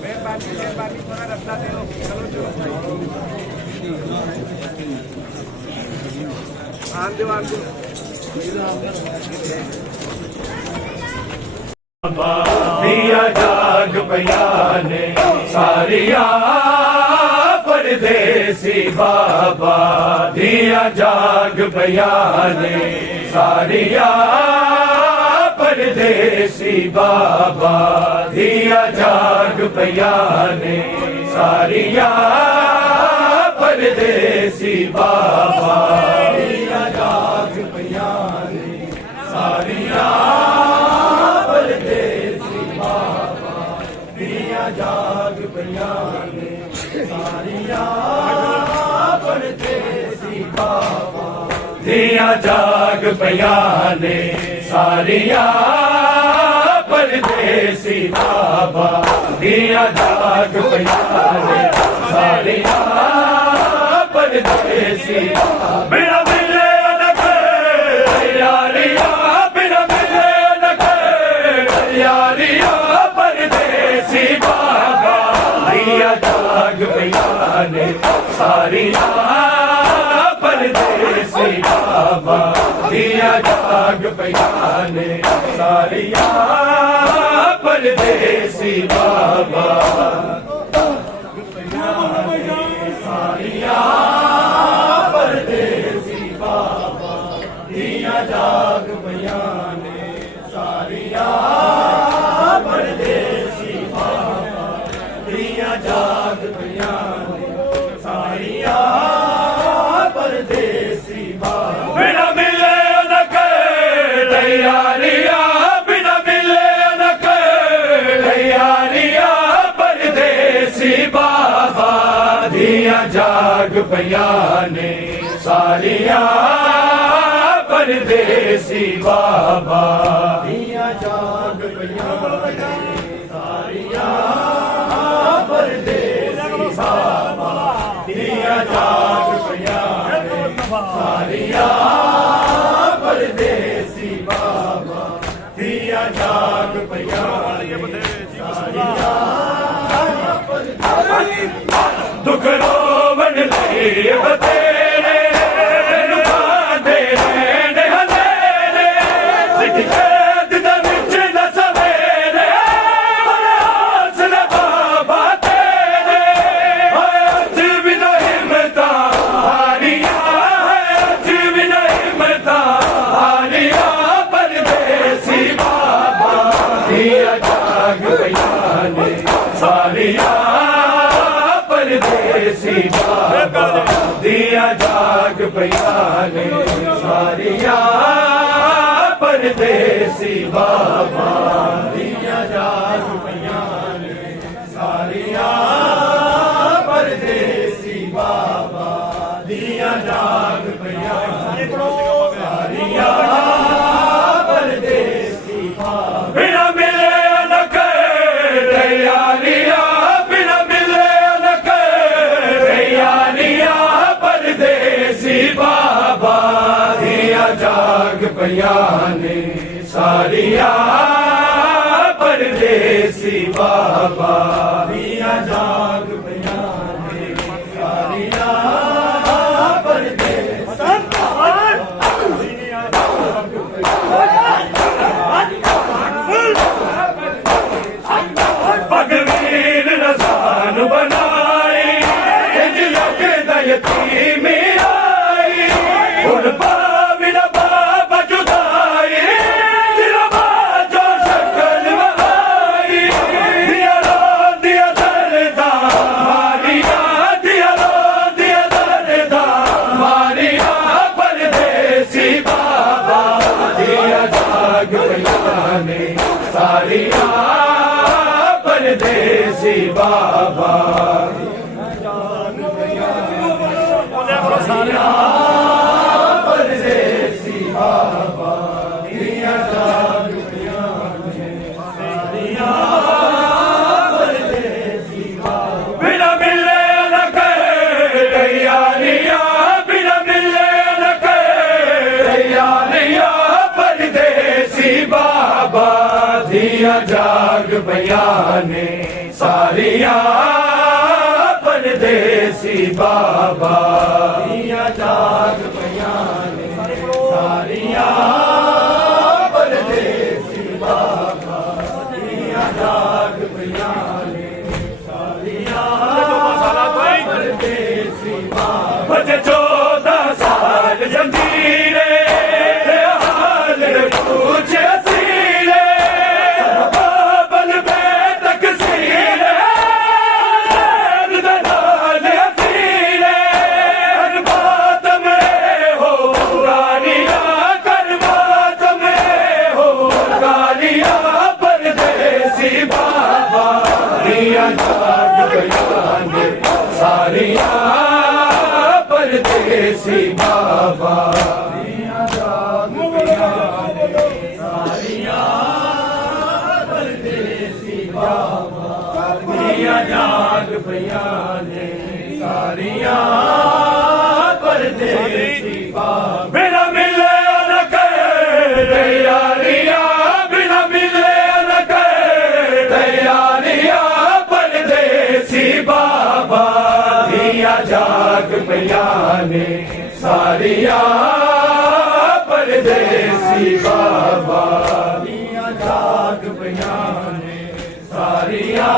मेहरबानी थोड़ा रस्ता दे दो। चलो आन दो दिया जाग बयाने सारिया परदेसी बाबा दिया जाग बयाने सारिया परदेसी बाबा दिया जाग बयाने सारिया परदेसी बाबा दिया जाग बयाने सारिया जाग बयाने सारिया परदेसी बाबा दिया जाग बयाने सारिया परदेसी बाबा दिया जाग बयाने सारिया परदेसी मेरा मिले नख यारिया मेरा मिले नख यारिया परदेसी बाबा दिया जाग बयाने सारिया परदेसी बाबा दिया जाग बयाने सारिया परदेसी बाबा सारिया परदेसी बाबा दिया जाग बयाने सारिया परदेसी बाबा दिया जाग बयाने सारिया परदेसी बाबा बिना मिले न कर यारिया बिना मिले न कर यारिया परदेसी बाबा दिया जाग बयाने सारिया परदेसी बाबा दिया जाग बयाने सारिया परदेसी बाबा दिया जाग बयाने सारिया परदेसी बाबा दिया जाग बयाने सारिया दुख रोवन ले बतेरे दे ने हलेरे सिद्ध दा विच न सवेरे हौसला बाबा तेरे अज भी न हिम्मता हारिया अज भी न हिम्मता हारिया परदेसी बाबा दिया जाग बयाने सारिया परदेसी बाबा दिया जाग बयाने सारिया परदेसी बाबा दिया जाग बयाने सारिया परदेसी बाबा दिया जाग बयाने सारिया परदेसी बाबा बिना मिले न कर यारिया बिना मिले न कर यारिया परदेसी बाबा दिया जाग बयाने सारिया परदेसी बाबा दिया जाग बयाने सारिया परदेसी भगवीर रसान बनाई जग दयती में आई उन पाविन बाबा जुदाई दिल बाजो शक्ल बहाई दिया रो पईयां ने सारियां परदेसी बाबा दियां जाग पईयां ने सारियां परदेसी बाबा दियां जाग पईयां ने सारियां परदेसी बाबा बचे 14 साल जंजीरे हाल पूछे सीरे बाबल पे तकसीरे दलाल सीरे हर बात में हो गालियां कर बात में हो गालियां परदेसी बाबा दियां जाग पईयां ने सारियां परदेसी बाबा दियां जाग पईयां ने सारियां परदेसी बाबा दियां जाग पईयां ने सारियां परदेसी बाबा बिना मिले न करे यारियां बिना मिले न करे तैयारियां परदेसी बाबा दियां जाग पईयां ने सारियां परदेसी बाबा दियां जाग पईयां ने सारियां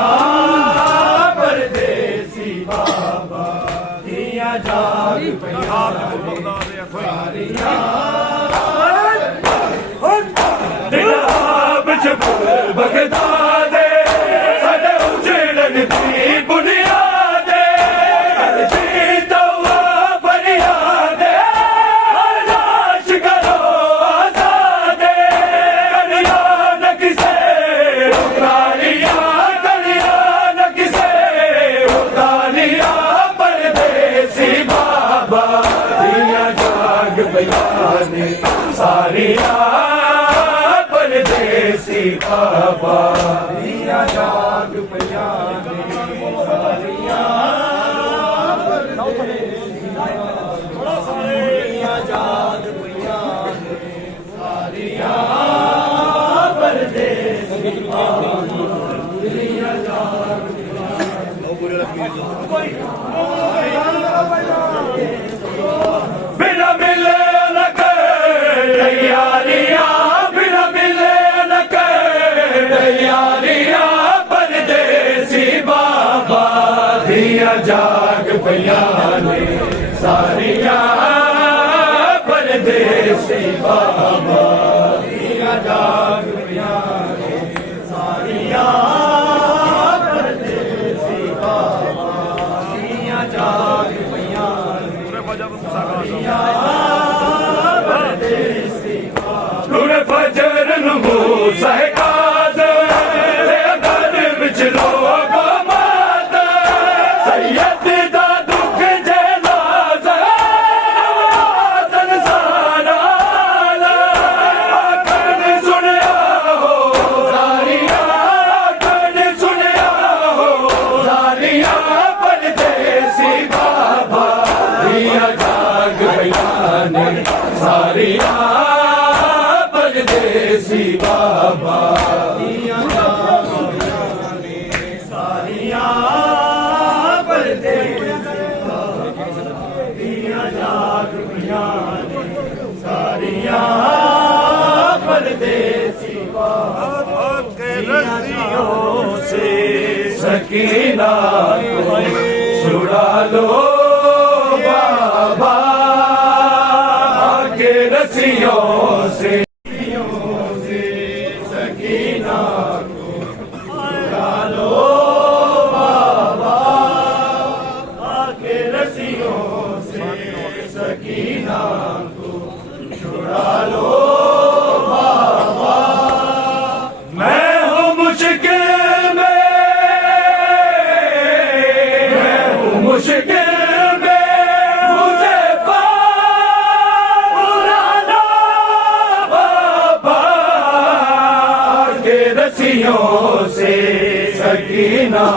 परदेसी बाबा दियां जाग पईयां ने सारियां दिलाब चुप बगदा दे साडे उजड़न दी बुनियाद सारियां परदेसी बाबा दियां जाग पईयां ने सारियां परदेसी बाबा दियां जाग पईयां ने सारियां परदेसी बाबा दियां जाग बिना मिले न करे यारियां बिना मिले न करे यारियां परदेसी बाबा दियां जाग पईयां ने सारियां परदेसी बाबा दियां जाग पईयां ने सारियां परदेसी बाबा दियां जाग पईयां ने तूने फजर नमू सहकाज घर विच लोग मात सैयद दा दुख जलाज तन सारा आखन सुनिया हो सारियां आखन सुनिया हो सारियां परदेसी बाबा दियां जाग पईयां ने सारियां परदेसी बाबा दियां जाग पईयां ने सारियां परदेसी बाबा दियां जाग पईयां ने सारियां परदेसी बाबा के रस्सियों से सकीना को छुड़ा लो बाबा के रस्सियों से सकीना को छुड़ा लो बाबा के रस्सियों से सकीना को छुड़ा लो बाबा मैं हूँ मुश्किल में मैं हूँ मुश्किल से सकीना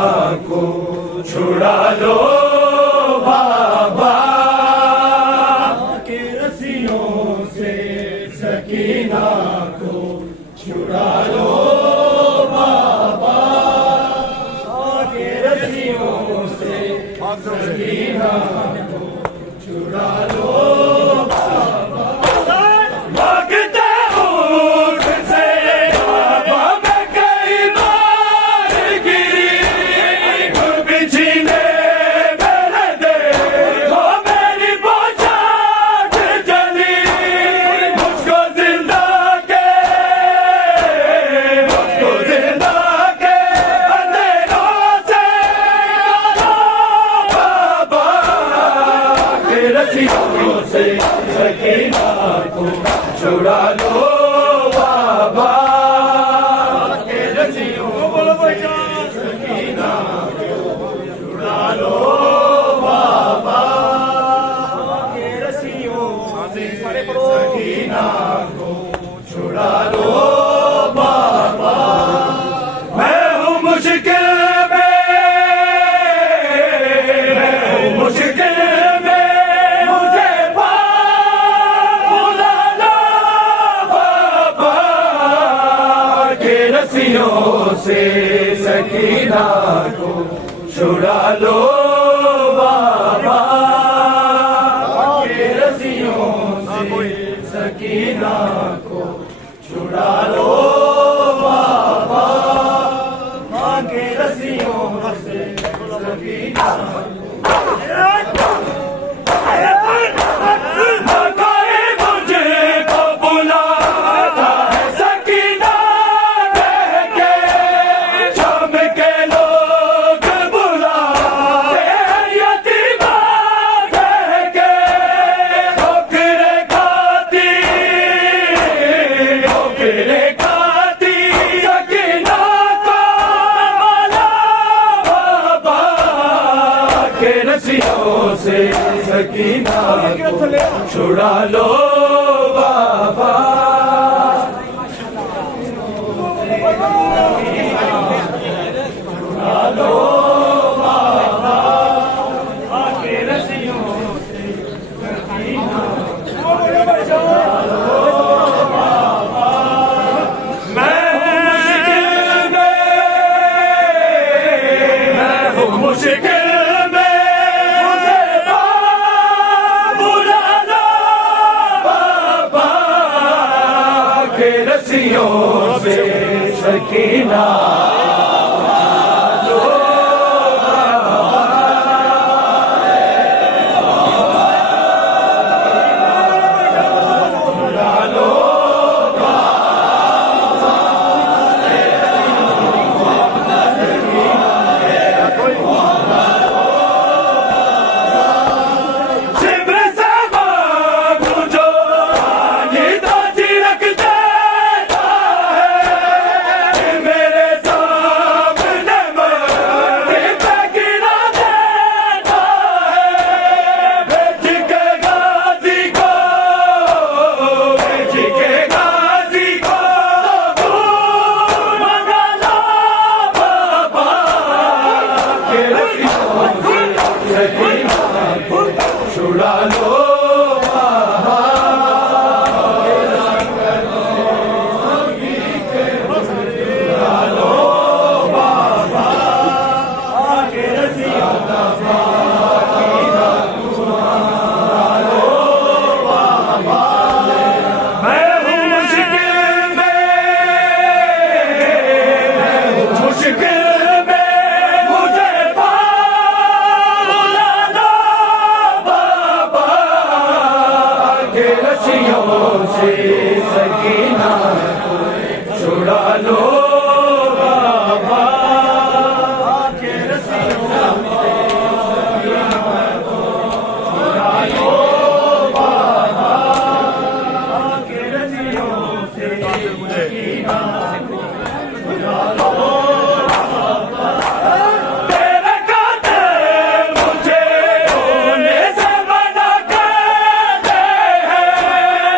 को छुड़ा लो बाबा के रस्सी से सकीना को छुड़ा लो बाबा के रस्सियों से सकीना को छुड़ा लो बाबा के रस्सियों से सकीना को छुड़ा लो बाबा मैं हूँ मुश्किल में मुश्किल में मुझे बुला लो बाबा के रस्सियों से सकीना को छुड़ा लो बाबा के रस्सियों से सकीना को छुड़ा लो बाबा के रस्सियों से सकीना मुझको बुलाता है सकीना कह के शाम के लोग बुलाते हैं यतीमा कह के ठोकरे खाती सकीना को माला बाबा के रस्सियों से सकीना को छुड़ा लो बाबा छुड़ा लो बाबा के रस्सियों से सकीना मुश्किल में मुझे बुला लो बाबा के रस्सियों से सकीना छुड़ा लो सकीना को छुड़ा लो बाबा के रस्सियों से सकीना को छुड़ा लो बाबा के रस्सियों से सकीना को छुड़ा लो बाबा तेरे कातिल मुझे होने से मना करते हैं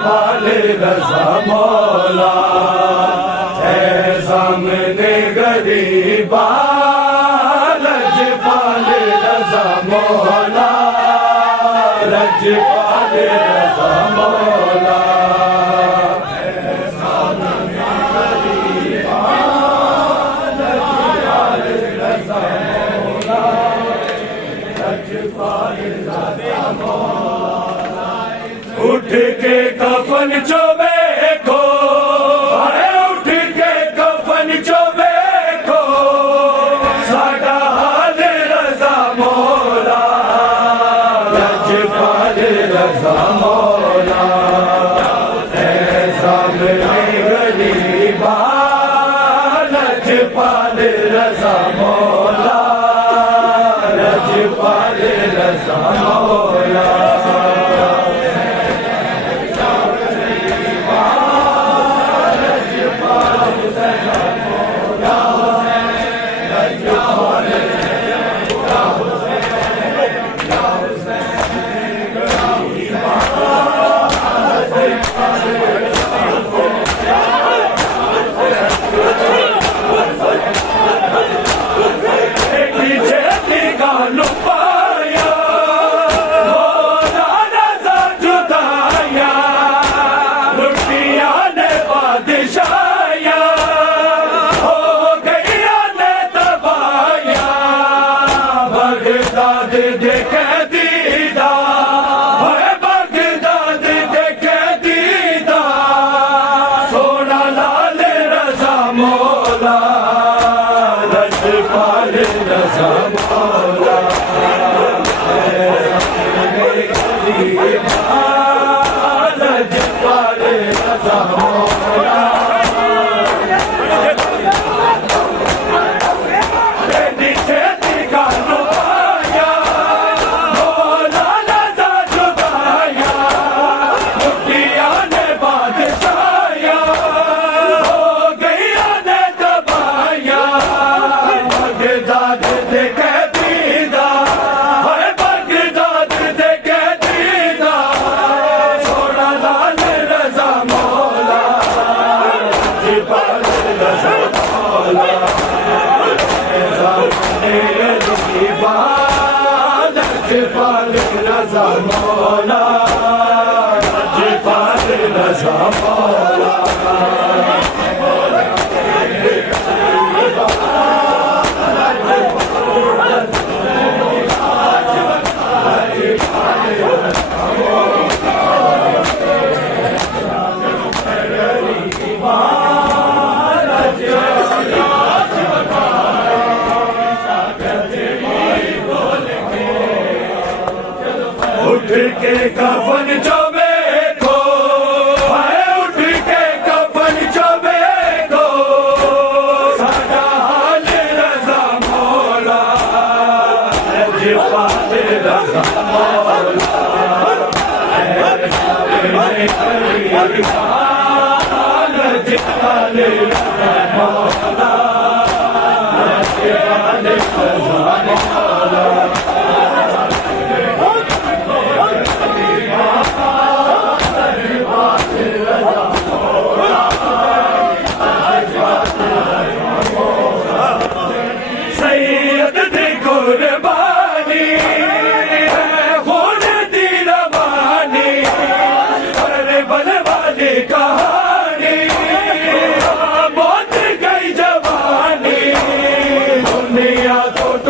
लजपाल रज़ा मौला है सामने गरीबा लजपाल रज़ा मौला लजपाल रज़ा मौला उठ के कफन चो देखो, अरे उठ के कफन चो देखो, साडा हाल रज़ा मौला लजपाल रज़ा मौला है सामने गरीबा लजपाल रज़ा मौला लजपाल रज़ा मौला लजपाल रज़ा मौला लजपाल रज़ा मौला उठ के कफन चो देखो, उठ के कफन चो देखो, साडा हाल रज़ा मौला लजपाल रज़ा मौला लजपाल रज़ा मौला लजपाल रज़ा मौला तो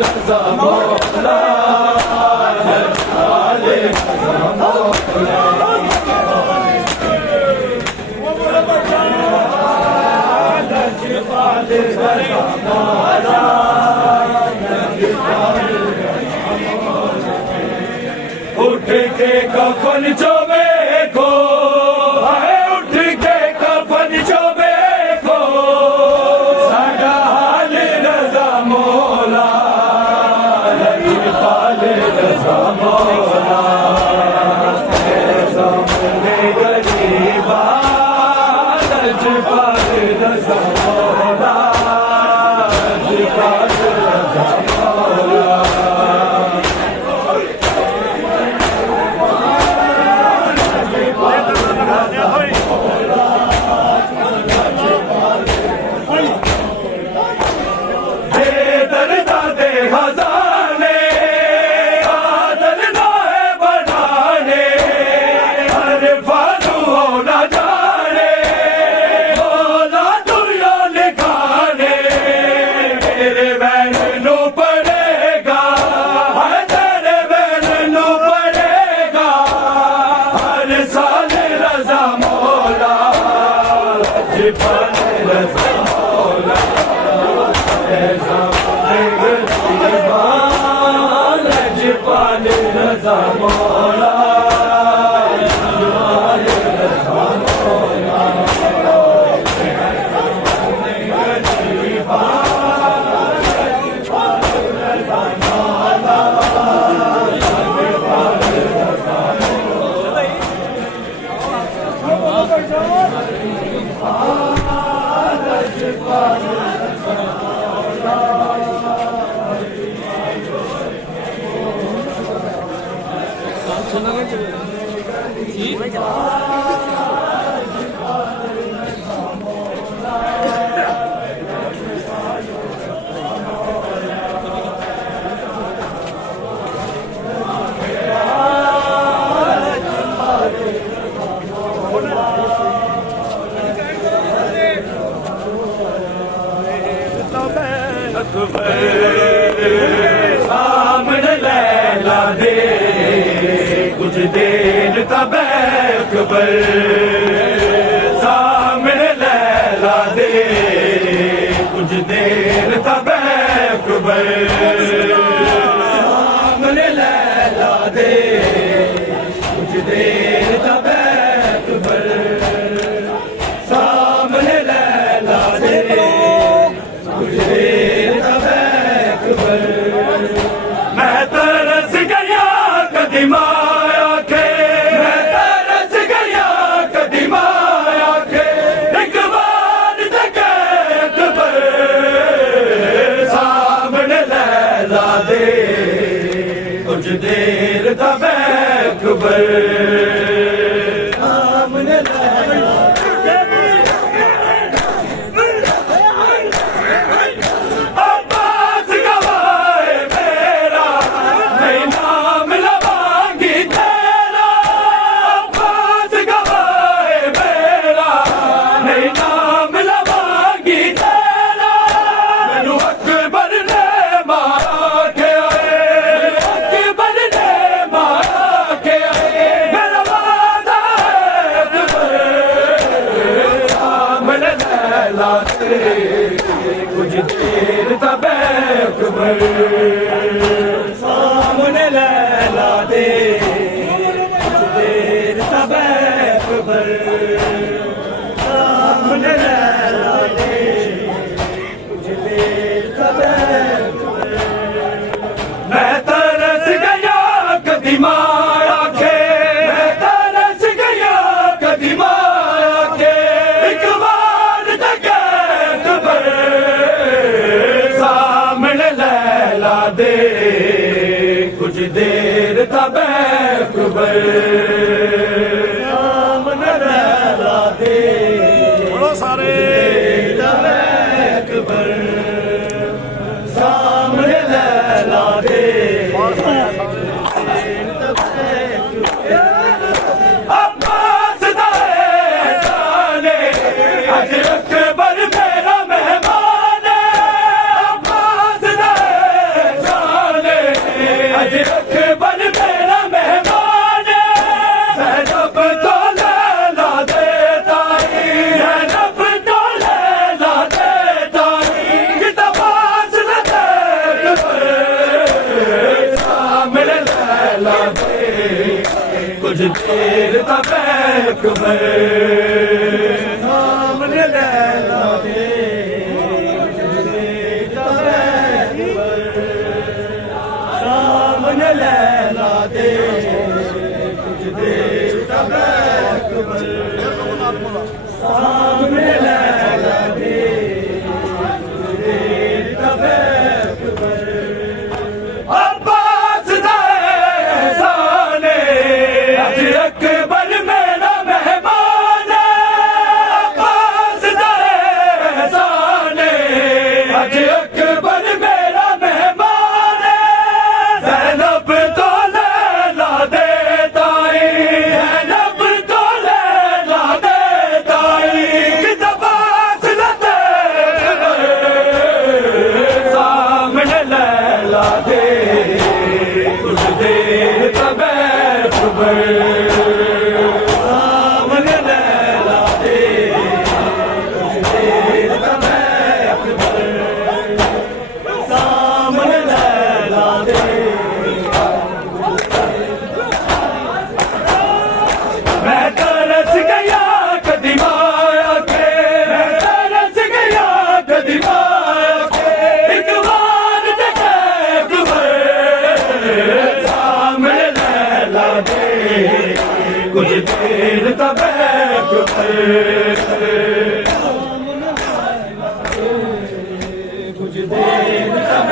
रज़ा मौला लजपाल रज़ा मौला लजपाल रज़ा मौला उठ के कफन जो देखो हाय उठ के कफन जो देखो साडा हाल रज़ा मौला लजपाल रज़ा मौला सामने गरीबा लजपाल रज़ा मौला लजपाल रज़ा मौला लजपाल रज़ा मौला सामने लैला दे कुछ देर तब अकबर सामने लैला दे कुछ देर तब अकबर सामने लैला दे कुछ देर तब अकबर सामने लैला दे कुछ देर तब अकबर मैं तरस गया कदीमा आके मैं तरस गया कदीमा आके एक बार देखे अकबर सामने लैला दे कुछ देर तब अकबर सामने लैला कुछ देर तब अकबर सामने लैला दे कुछ देर तब अकबर सामने लैला दे कुछ देर तब अकबर मैं तरस गया कदीमा आके मैं तरस गया कदीमा आके एक बार देखे अकबर सामने लैला दे कुछ देर तब अकबर सामने लैला दे सारे तब अकबर सामने लैला दे अब्बास जाने अज अकबर मेरा मेहमान अब्बास कुछ देर तक अकबर सामने लैला दे सामने लैला दे कुछ देर तक अकबर सामने लैला दे कुछ देर तक अकबर अब्बास दाने अज अकबर मेरा मेहमान अब्बास दाने अज अकबर मेरा मेहमान ज़ैनब तो लैला दे ताई ज़ैनब तो लैला दे ताई किताबास लते सामने लैला दे कुछ देर तक अकबर सामने लैला दे कुछ देर तक अकबर सामने लैला दे मैं तरस गया कदी माया के मैं तरस गया कदी माया के एक बार देखे अकबर सामने लैला दे कुछ देर तक अकबर कुछ देर तक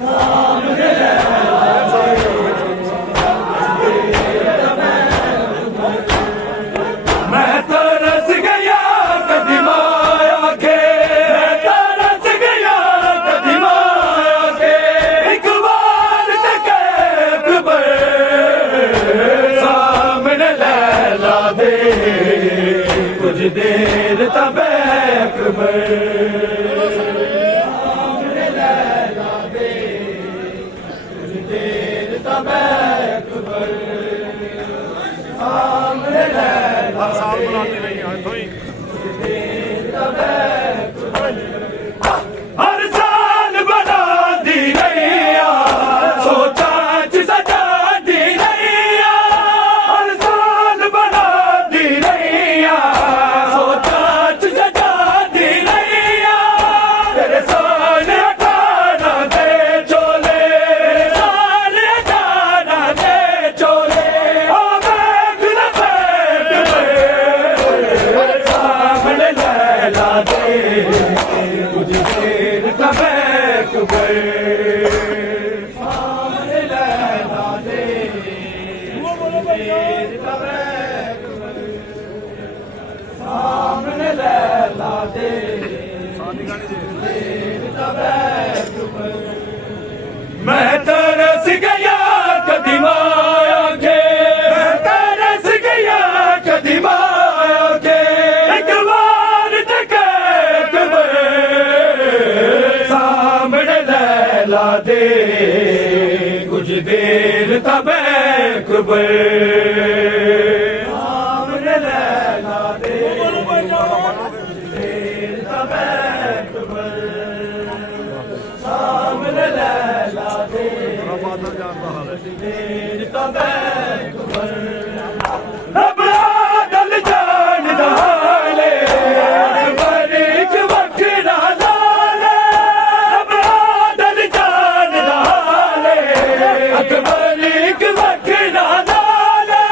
सामने मैं तरस गया कदी माया के मैं तरस गया कदी माया के एक बार देखे अकबर सामने लैला दे कुछ देर तक अकबर सामने लैला दे कुछ देर तक अकबर सामने लैला साल बुलाते नहीं आए तो ही हर साल बना दी नैया सोचा सजा दी नैया हर साल बना दी नैया सोचा सजा दी नैया तेरे साल अठाना दे चोले तेरे साल अठाना दे चोले ओ बैठ ले सामने लैला दे कुछ देर तक अकबर सामने लैला दे कुछ देर तक अकबर सामने लैला दे देर तक अकबर मैं तरस गया कदी माया के मैं तरस गया कदी माया के एक बार देखे अकबर सामने लैला दे कुछ देर तक अकबर सामने लैला दे कुछ देर तक अकबर सामने लैला दे बादल जानता हाल है देर तक अकबर रब आदल जान दाले अकबर एक वखरा लाले रब आदल जान दाले अकबर एक वखरा लाले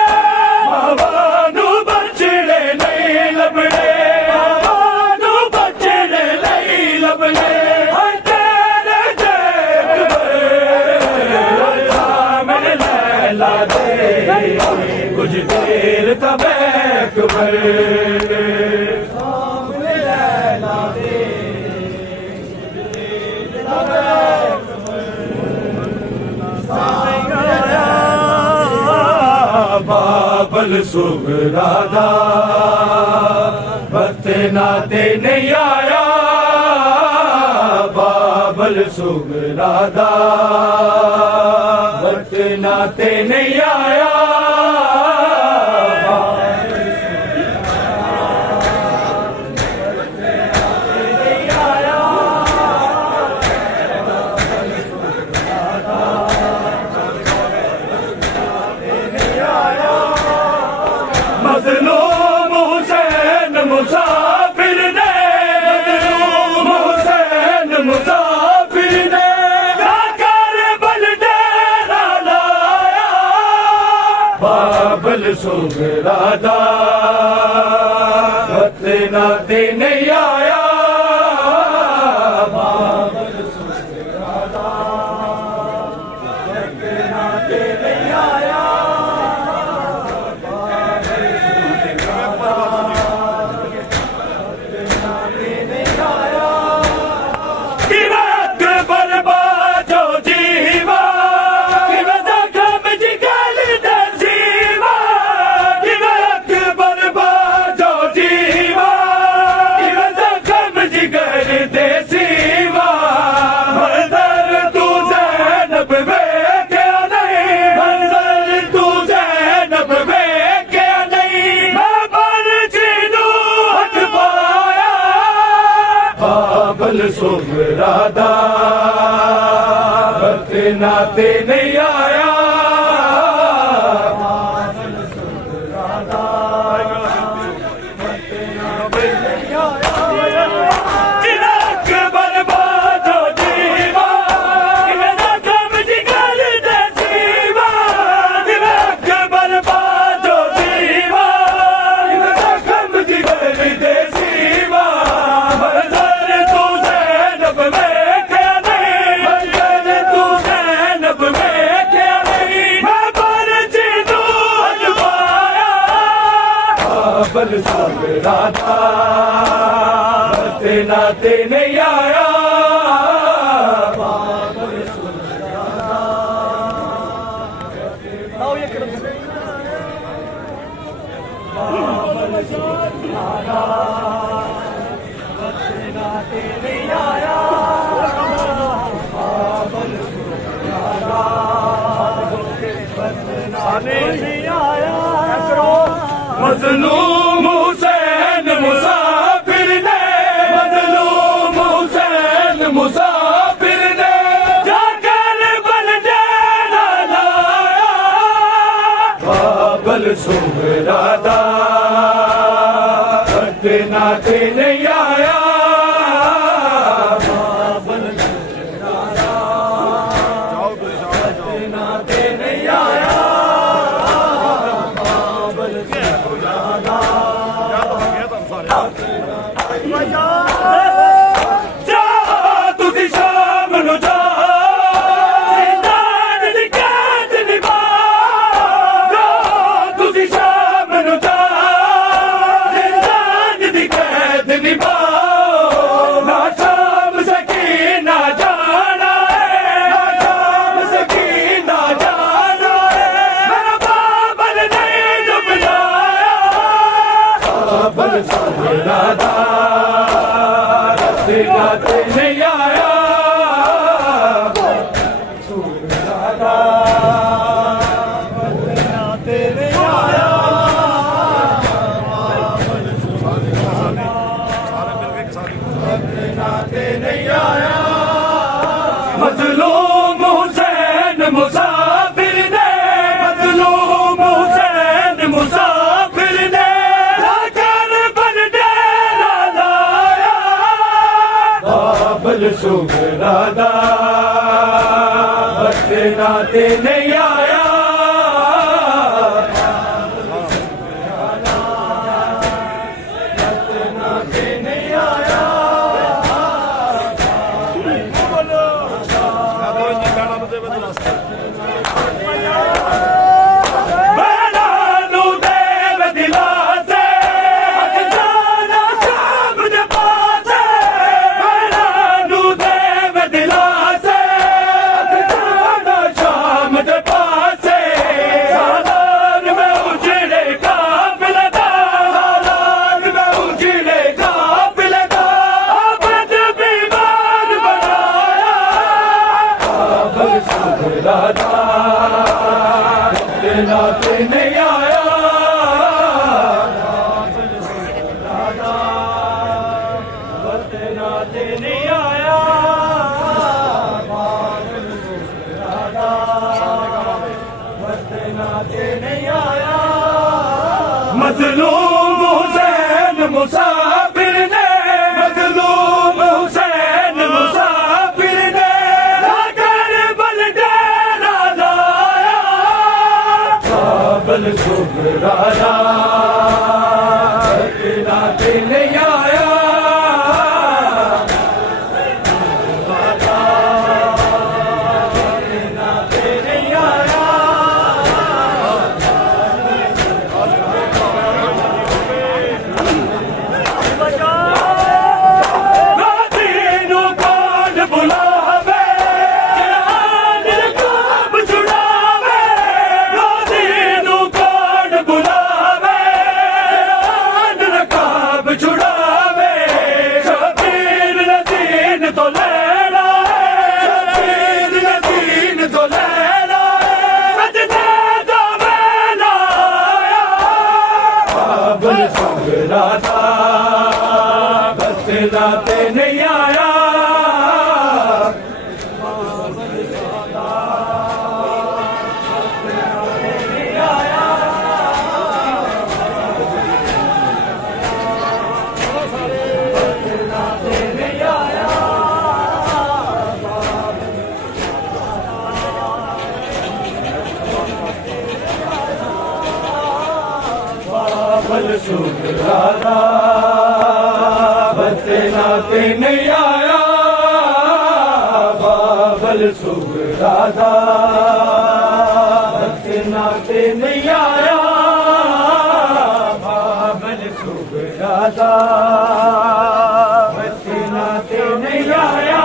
मावानू बचड़े नहीं लभने मावानू बचड़े नहीं लभने हर तेरे अकबर सामने लैला दे कुछ देर तक अकबर सामने लैला दे कुछ देर तक अकबर सामने बाबल सुगरादा बत्ते नाते नहीं आया बाबल सुगरादा बत्ते नाते नहीं आया सुगरादा वतना ते नहीं आया बाबल सुगरादा वतना ते नहीं आया बाबल सुगरादा वतना ते नहीं आया बाबल सुगरादा वतना ते नहीं आया चिराग बर्बाद हो जीवा किवें कम जिगर दे सीवा चिराग बर्बाद हो जीवा किवें कम जिगर दे सीवा बाबल सुगरादा वतना ते नहीं आया बाबल सुगरादा बाबल सुगरादा वतना ते नहीं आया बाबल सुगरादा वतना ते नहीं आया मज़लूम हुसैन मुसाफिर ने मज़लूम हुसैन मुसाफिर ने जाकर बलडेरा लाया बाबल सुगरादा वतना ते नहीं आया बाबल सुगरादा वतना ते नहीं आया तुसी शाम नु जा जिंदान दी कैद निभा तुसी शाम नु जा जिंदान दी कैद निभा ना शाम सकीना जाना है ना शाम सकीना जाना है मेरा बाबल नहीं डूब जाया बाबल सुगरादा वतना ते नहीं आया सुगरादा वतना ते नहीं आया वतना ते नहीं आया मज़लूम हुसैन मुसाफिर ने मज़लूम हुसैन मुसाफिर ने जाकर बलडेरा लाया बाबल सुगरादा वतना ते नहीं आया वतना ते नहीं आया सुगरादा वतना ते नहीं आया सुगरादा वतना ते नहीं आया सुगरादा वतना ते नहीं आया मज़लूम हुसैन मुसाफिर ने मज़लूम हुसैन मुसाफिर ने जाकर बलडेरा लाया बाबल सुगरादा नहीं आया बाबल सुगरा दा बचना ते नहीं आया बाबल सुगरा दा बचना ते नहीं आया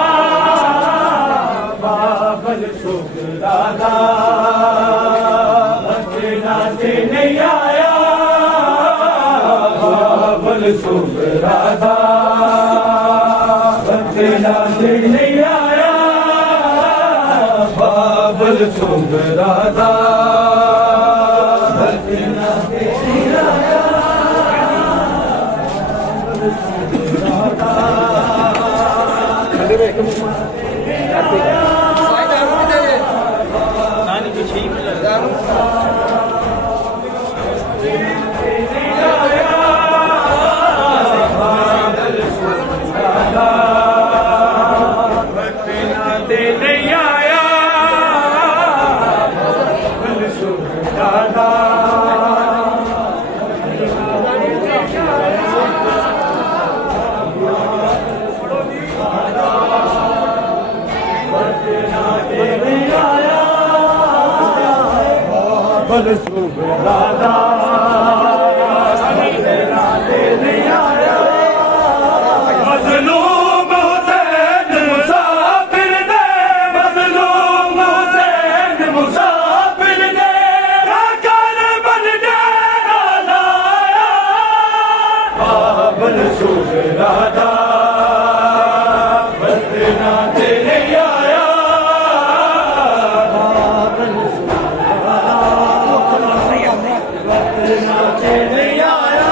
बाबल सुगरा दा बचना ते नहीं आया बाबल सुगरा दा बचना ते नहीं आया बाबल सुगरा दा बचना ते नहीं आया बल सुगरा दा नहीं आया मज़लूम हुसैन मुसाफिर ने मज़लूम हुसैन मुसाफिर ने राकर बन डेरा लाया बल सुगरा दा बचना ते नहीं आया नहीं आया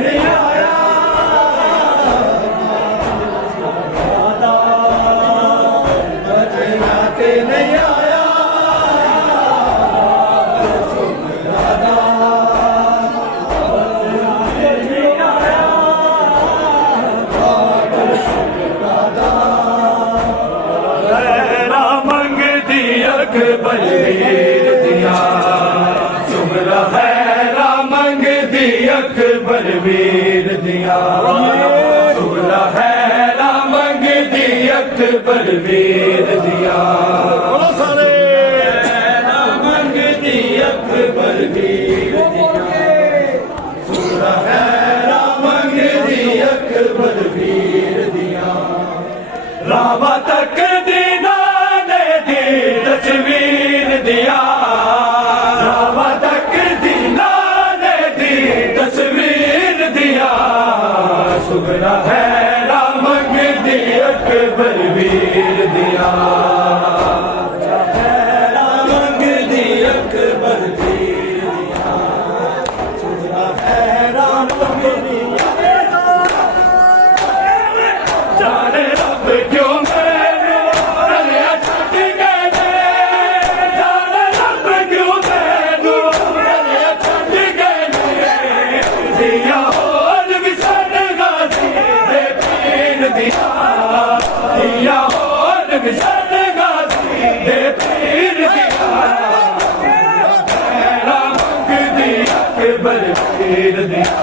नहीं आया नहीं आया बलवीर दिया सुमरा है रामंग दियक बलवीर दिया सुमरा है रामंग दियक बलवीर दिया रामंग दियक बलवीर दिया सुमरा है रामंग दियक बलवीर दिया रामा तक दीना तस्वीर दिया रामा तक दीना ने दी तस्वीर दिया सुगरा है रामंग दियक बलवीर दिया रामंग दियक बलवीर दिया सुगरा है रामंग दिया जाने रब क्यों बलवीर दिया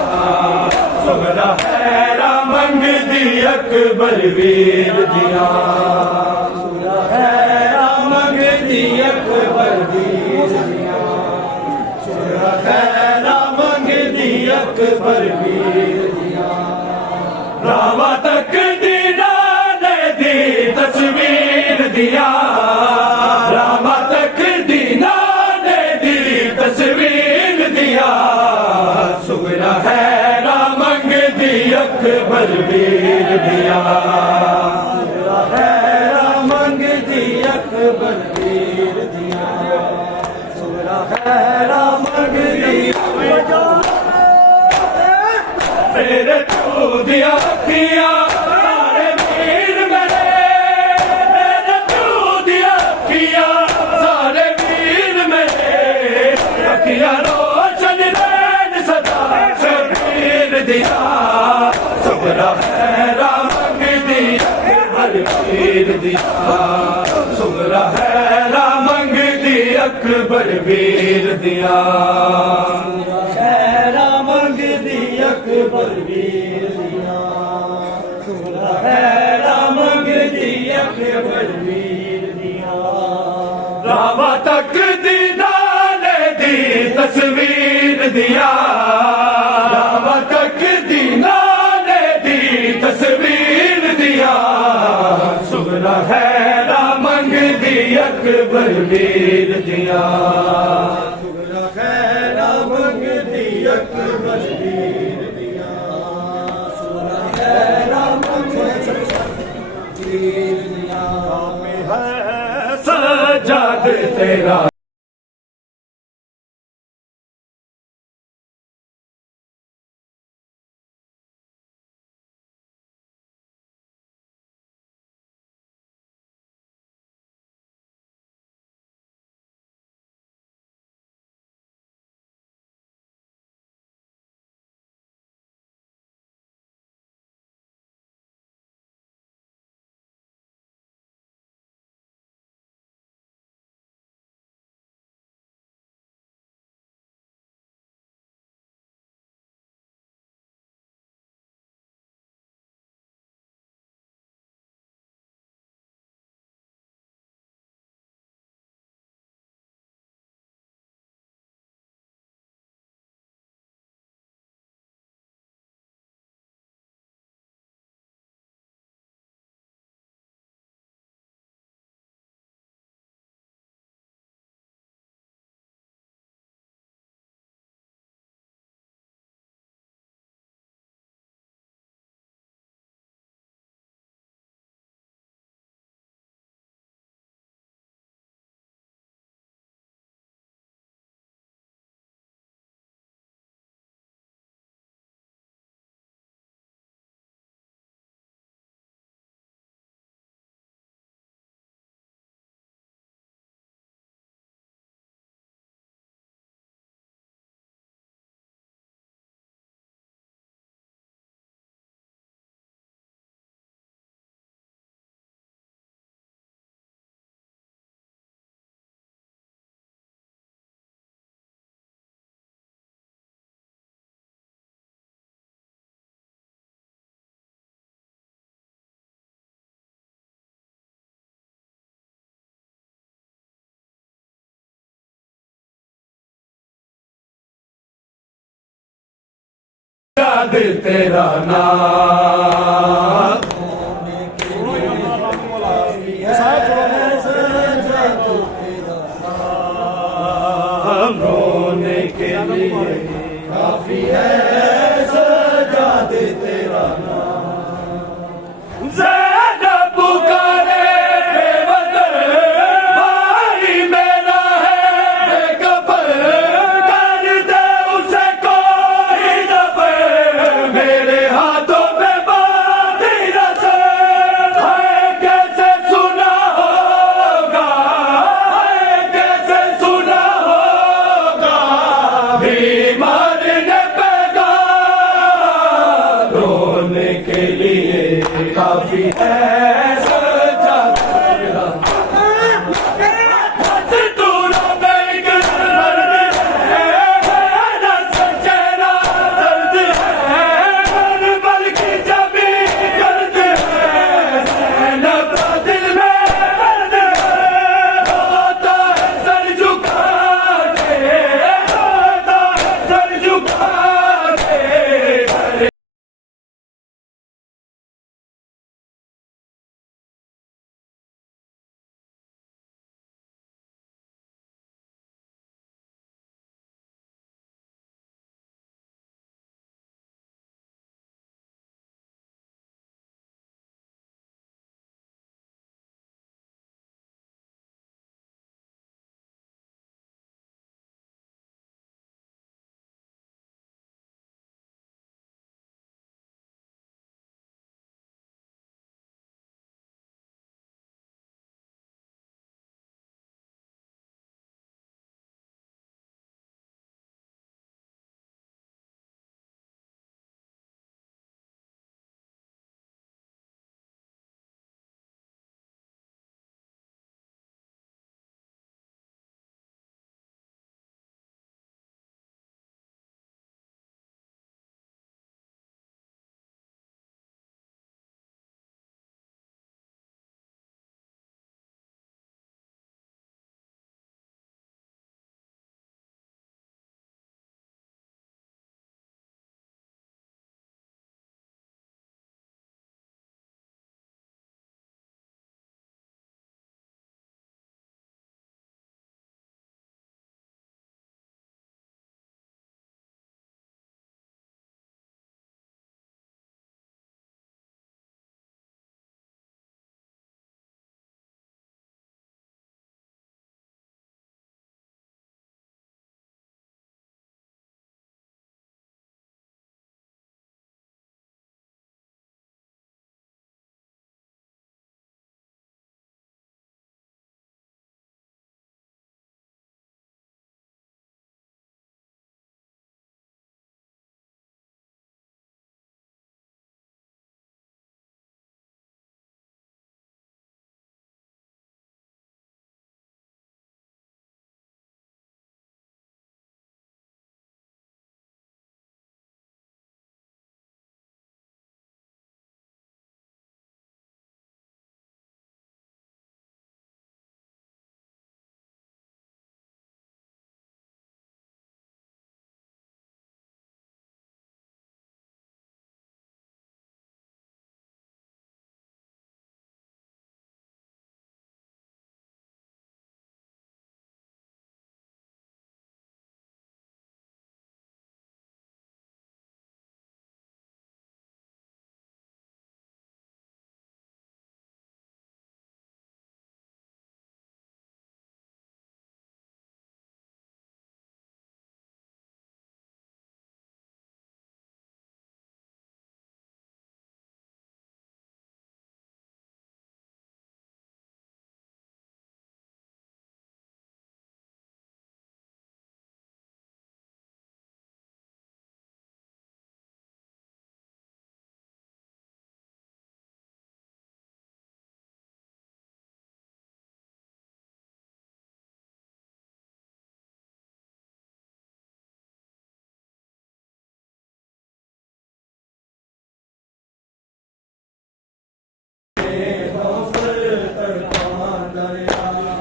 सुगरा है रामंग दियक बलवीर दिया सुगरा है रामंग दियक बलवीर दिया सुगरा है रामंग दियक बलवीर दिया रामा तक दीना ने दी तस्वीर दिया रामा तक दीना ने दी तस्वीर दिया सुगरा है रामंग दियक बलवीर अकबर वीर दिया सुगरा खैरा मंगदी तेरे तू दिया अखियां सारे वीर मेरे तेरे तू दिया अखियां सारे वीर मेरे अखियां रोशन रैन सदा शबीर दिया सुगरा खैरा मंगदी अकबर वीर दिया सुगरा खैरा मंगदी अकबर वीर दिया खैरा मंगदी अकबर वीर दिया सुगरा खैरा मंगदी अकबर वीर दिया रावा तक दी नाले दी तस्वीर दिया रावा तक दी नाले दी तस्वीर दिया सुगरा खैरा मंगदी अकबर वीर दिया सुगरा खैरा मंगदी अकबर वीर दिया सुगरा खैरा मंगदी वीर दिया है सजाद तेरा याद तेरा नाम रोने के लिए काफी है सजाद तेरा नाम ज़ैनब पुकारे बेवतर भाई मेरा है बेकफर कर दे उसे कोई दफर मेरे हाथों में बांध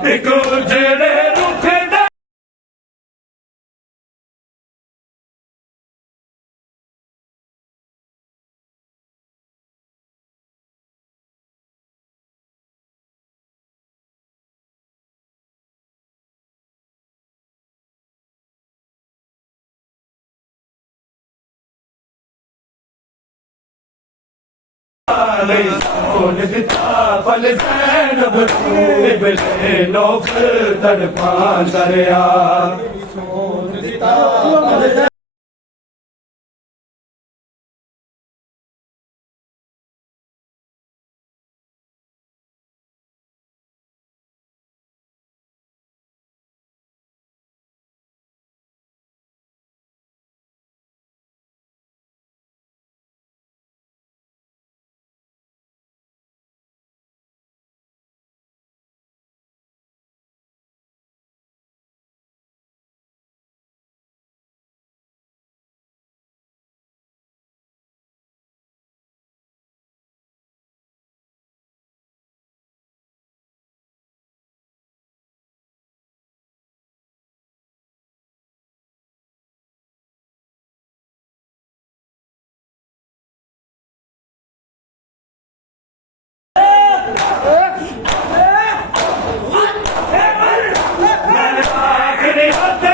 ਇੱਕ ਜਿਹੜੇ ਰੁੱਖ ਦਾ ਨਹੀਂ ਸੋਨ ਦਿੱਤਾ ਫਲ ਜ਼ੈਨਬ ਨੂੰ ਇਬਲੇ ਨੌਫਲ ਤੜਪਾਂ ਦਰਿਆ ਸੋਨ ਦਿੱਤਾ ਫਲ ਆਖਰੀ ਹੱਥ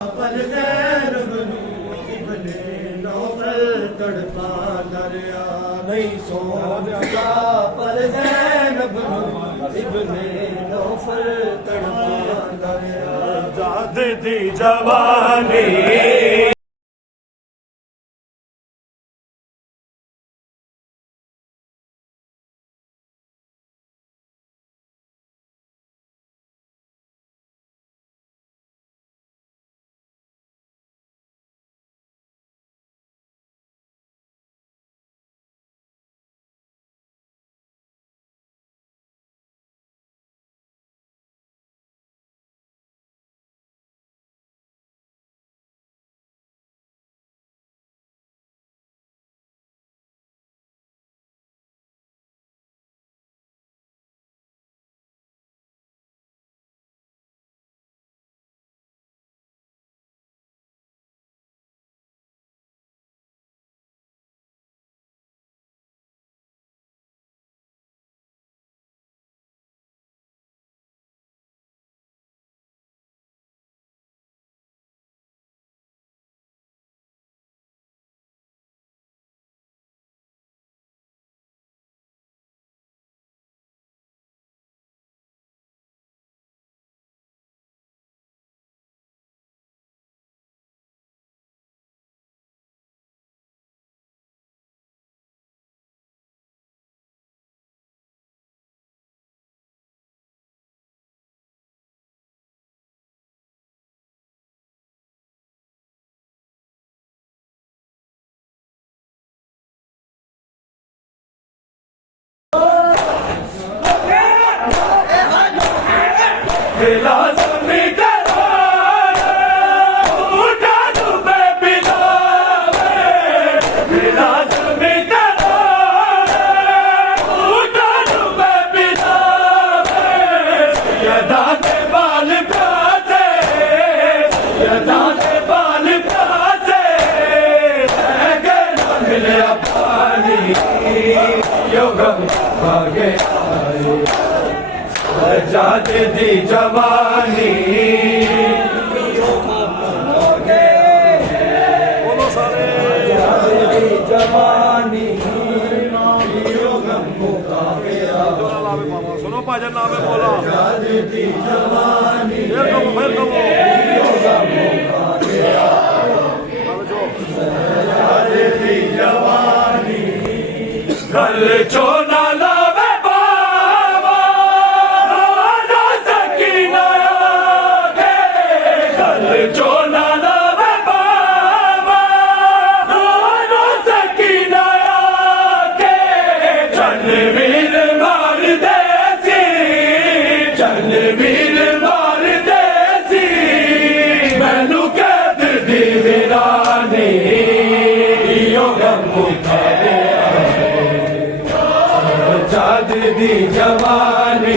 ਫਲ ਜ਼ੈਨਬ ਨੂੰ ਇਬਲੇ ਨੌਫਲ ਤੜਪਾਂ ਦਰਿਆ ਨਹੀਂ ਸੋਨ ਦਿੱਤਾ ਫਲ ਜ਼ੈਨਬ ਨੂੰ ਇਬਲੇ ਨੌਫਲ ਤੜਪਾਂ ਦਰਿਆ ਜਾਦ ਦੀ ਜਵਾਨੀ गम खा गया आजाद दी जवानी बोलो सारे आजाद दी जवानी यो गम खा गया जोरा लावे बाबा सुनो भजन नामे बोला आजाद दी जवानी फिर कहो यो गम खा गया आजाद दी जवानी गल चो ना लावे बाबा ना सकीना के गल चो ना लावे बाबा ना सकीना के चल वीर मार देसी चल वीर मार देसी मैनू कैद दी वीरानी यो गम खा गया आजाद दी जवानी